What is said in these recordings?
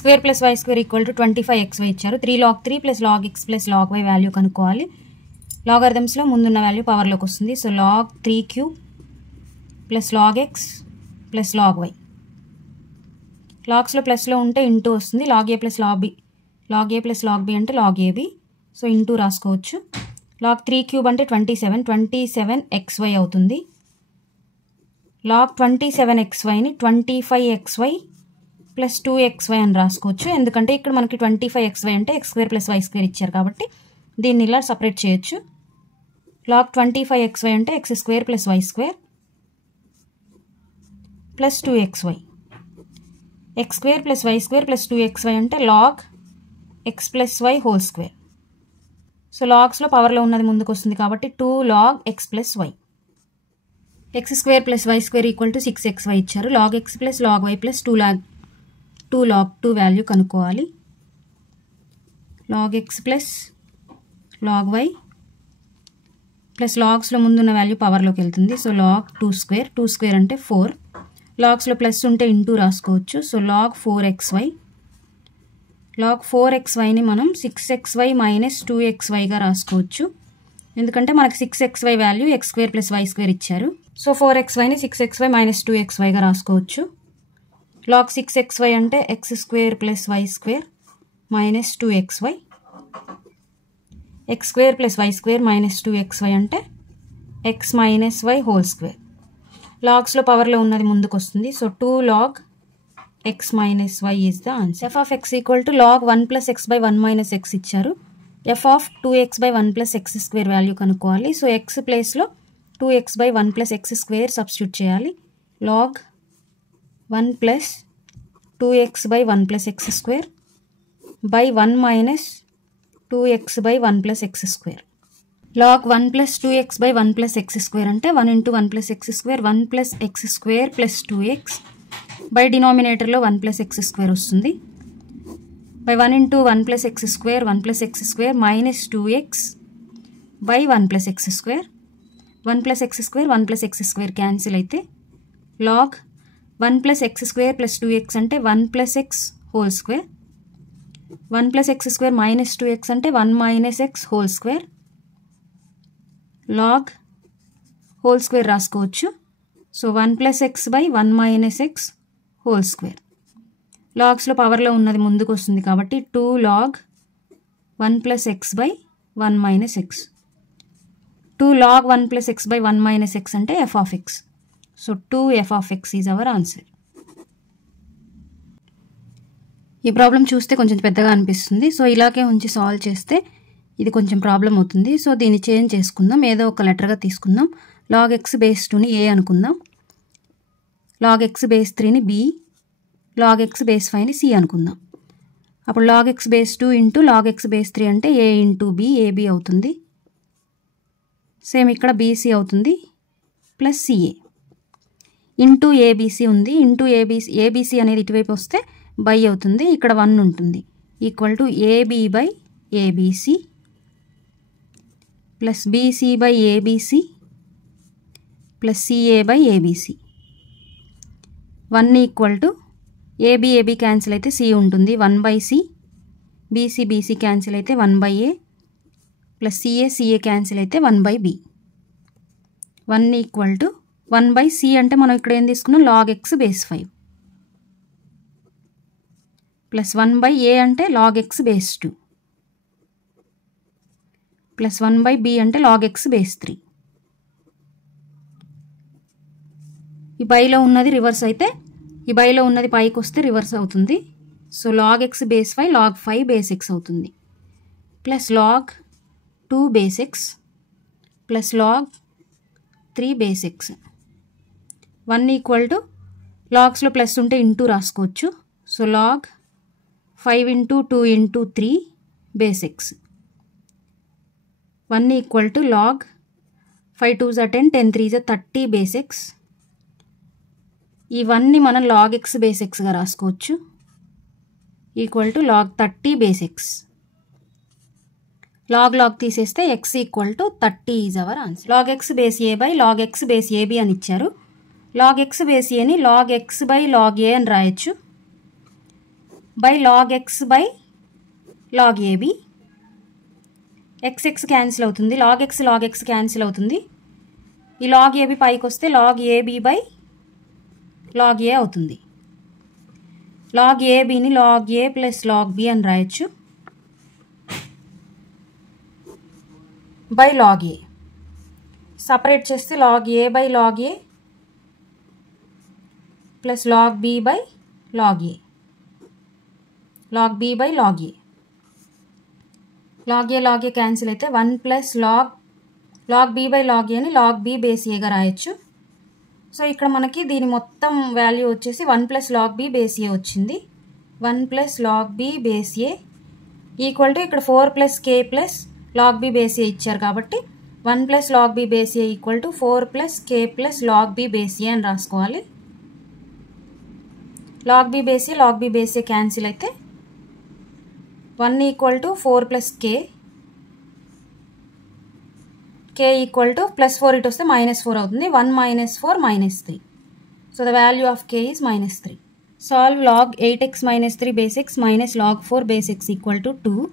Square plus y square equal to 25xy ఇచ్చారు. 3 log 3 plus log x plus log y value కనుక్కోవాలి. లాగరిథమ్స్లో ముందున్న value పవర్లోకి వస్తుంది. So log 3 cube plus log x plus log y. లాగ్స్లో ప్లస్లో ఉంటే ఇంటూ వస్తుంది. log a plus log b, log a plus log b అంటే log ab. సో ఇంటూ రాసుకోవచ్చు. log 3 క్యూబ్ అంటే 27xy అవుతుంది. log 27xyని 25xy ప్లస్ 2xy అని రాసుకోవచ్చు. ఎందుకంటే ఇక్కడ మనకి 25xy అంటే x square plus y square ఇచ్చారు కాబట్టి దీన్ని ఇలా సపరేట్ చేయొచ్చు. log 25xy అంటే x square plus y square plus 2xy. x square plus y square plus 2xy అంటే log x plus y whole square. So లాగ్స్లో పవర్లో ఉన్నది ముందుకు వస్తుంది కాబట్టి 2 log x plus y. x square plus y square equal to 6xy ఇచ్చారు. log x plus log y plus 2 log 2 value కనుక్కోవాలి. log x plus log y plus లాగ్స్లో ముందున్న వాల్యూ పవర్లోకి వెళ్తుంది. సో log 2 స్క్వేర్ అంటే 4. లాగ్స్లో ప్లస్ ఉంటే into రాసుకోవచ్చు. So log 4xy. log 4xyని మనం 6xy మైనస్ 2xyగా రాసుకోవచ్చు. ఎందుకంటే మనకి 6xy value x square plus y square ఇచ్చారు. సో 4xyని 6xy మైనస్ 2xyగా రాసుకోవచ్చు. log 6xy అంటే x square plus y square minus 2xy. x square plus y square minus 2xy అంటే x minus y whole square. లాగ్స్లో పవర్లో ఉన్నది ముందుకు వస్తుంది. So 2 log x minus y is the answer. f of x equal to log 1 plus x by 1 minus x ఇచ్చారు. f of 2x by 1 plus x square value కనుక్కోవాలి. So x ప్లేస్లో 2x by 1 plus x square substitute చేయాలి. log 1 plus 2x by 1 plus x square by 1 minus 2x by 1 plus x square. log 1 plus 2x by 1 plus x square అంటే 1 into 1 plus x square 1 plus x square plus 2x by డినామినేటర్లో 1 plus x square వస్తుంది. By 1 into 1 plus x square 1 plus x square minus 2x by 1 plus x square. 1 plus x square 1 plus x square cancel అయితే log 1 plus x square plus 2x అంటే 1 plus x whole square. 1 plus x square minus 2x అంటే 1 minus x whole square. log whole square రాసుకోవచ్చు. So 1 plus x by 1 minus x whole square. లాగ్స్లో పవర్లో ఉన్నది ముందుకు వస్తుంది కాబట్టి 2 log 1 plus x by 1 minus x. 2 log 1 plus x by 1 minus x అంటే f of x. So 2 f of x is our answer. ఈ problem చూస్తే కొంచెం పెద్దగా అనిపిస్తుంది. సో ఇలాగే ఉంచి సాల్వ్ చేస్తే ఇది కొంచెం ప్రాబ్లం అవుతుంది. సో దీన్ని చేంజ్ చేసుకుందాం. ఏదో ఒక లెటర్గా తీసుకుందాం. log x బేస్ 2ని a అనుకుందాం. log x బేస్ 3ని b, log x బేస్ 5ని c అనుకుందాం. అప్పుడు log x base 2 into log x base 3 అంటే a ఇంటూ b, ab అవుతుంది. సేమ్ ఇక్కడ bc అవుతుంది ప్లస్ ca ఇంటూ abc ఉంది. ఇంటూ abc అనేది ఇటువైపు వస్తే బై అవుతుంది. ఇక్కడ 1 ఉంటుంది. Equal to ab by abc plus bc by abc plus ca by abc. 1 equal to ab cancel అయితే c ఉంటుంది. 1 బై c, bc క్యాన్సిల్ అయితే 1 by a plus ca cancel అయితే 1 by b. 1 equal to 1 by c అంటే మనం ఇక్కడ ఏం తీసుకున్నాం log x base 5 plus 1 by a అంటే log x base 2 plus 1 by b అంటే log x బేస్ 3. ఈ బైలో ఉన్నది రివర్స్ అయితే ఈ బైలో ఉన్నది పైకి వస్తే రివర్స్ అవుతుంది. So log x base 5 log 5 base x అవుతుంది plus log 2 base x plus log 3 base x. 1 equal to లాగ్స్లో ప్లస్ ఉంటే ఇంటూ రాసుకోవచ్చు. So log 5 into 2 into 3 base x. 1 equal to log 5 2 10 10 3 30 base x. ఈ 1ని మనం log x base xగా రాసుకోవచ్చు. Equal to log 30 base x. log తీసేస్తే x equal to 30 is our answer. log x base a by log x base ab అని ఇచ్చారు. log x base aని log x by log a అని రాయొచ్చు. By log x by log a b. X x cancel అవుతుంది, log x cancel అవుతుంది. ఈ log a b పైకి వస్తే log a b by log a అవుతుంది. లాగ్ ఏబిని log a plus log b అని రాయొచ్చు బై లాగ్ ఏ. సపరేట్ చేస్తే log a by log a plus log b by log a, log b by log a. Log a cancel అయితే 1 plus log b by log ఏని log b base ఏగా రాయొచ్చు. So ఇక్కడ మనకి దీని మొత్తం value వచ్చేసి 1 plus log b base a వచ్చింది. 1 plus log b base a equal to ఇక్కడ 4 plus k plus log b base a ఇచ్చారు కాబట్టి 1 plus log b base a equal to 4 plus k plus log b base a అని రాసుకోవాలి. Log b base a cancel అయితే 1 equal to 4 plus k equal to plus 4 ఇటు వస్తే -4 అవుతుంది. 1 - 4 -3. So the value of k is -3. Solve log 8x - 3 base x minus log 4 base x equal to 2.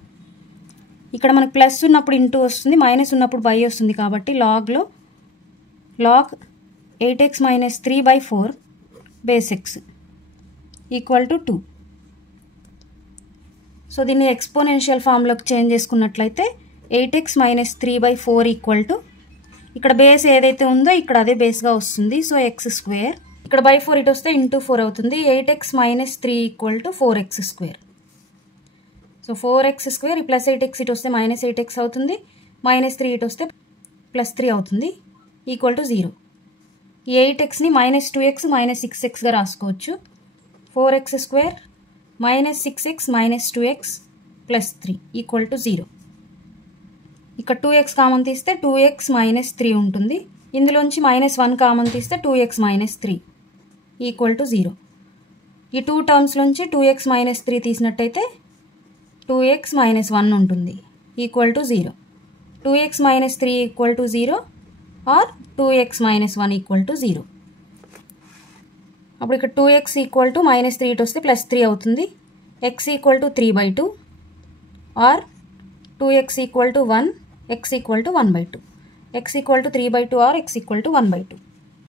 ఇక్కడ మనకు plus ఉన్నప్పుడు into వస్తుంది, minus ఉన్నప్పుడు by వస్తుంది కాబట్టి లాగ్లో log 8x - 3 by 4 base x equal to 2. So దీన్ని ఎక్స్పోనెన్షియల్ ఫామ్లోకి చేంజ్ చేసుకున్నట్లయితే 8x - 3 బై 4 ఈక్వల్ టు ఇక్కడ బేస్ ఏదైతే ఉందో ఇక్కడ అదే బేస్గా వస్తుంది. సో x², ఇక్కడ బై 4 ఇటు వస్తే ఇంటూ 4 అవుతుంది. 8x - 3 equal to 4x². So 4x² plus 8x ఇటు వస్తే -8x అవుతుంది, -3 ఇటు వస్తే +3 అవుతుంది ఈక్వల్ టు 0. ఈ 8xని -2x -6xగా రాసుకోవచ్చు. 4x² -6x -2x +3 equal to 0. ఇక్కడ 2x కామన్ తీస్తే 2x - 3 ఉంటుంది. ఇందులోంచి -1 కామన్ తీస్తే 2x - 3 ఈక్వల్ టు 0. ఈ 2 టర్మ్స్ నుంచి 2x - 3 తీసినట్టయితే 2x - 1 ఉంటుంది equal to 0. 2x - 3 equal to 0 or 2x - 1 equal to 0. అప్పుడు ఇక్కడ 2x ఈక్వల్ టు -3 ఇటు వస్తే +3 అవుతుంది. x equal to 3/2 or 2x equal to 1, x equal to 1/2. x equal to 3/2 or x equal to 1/2.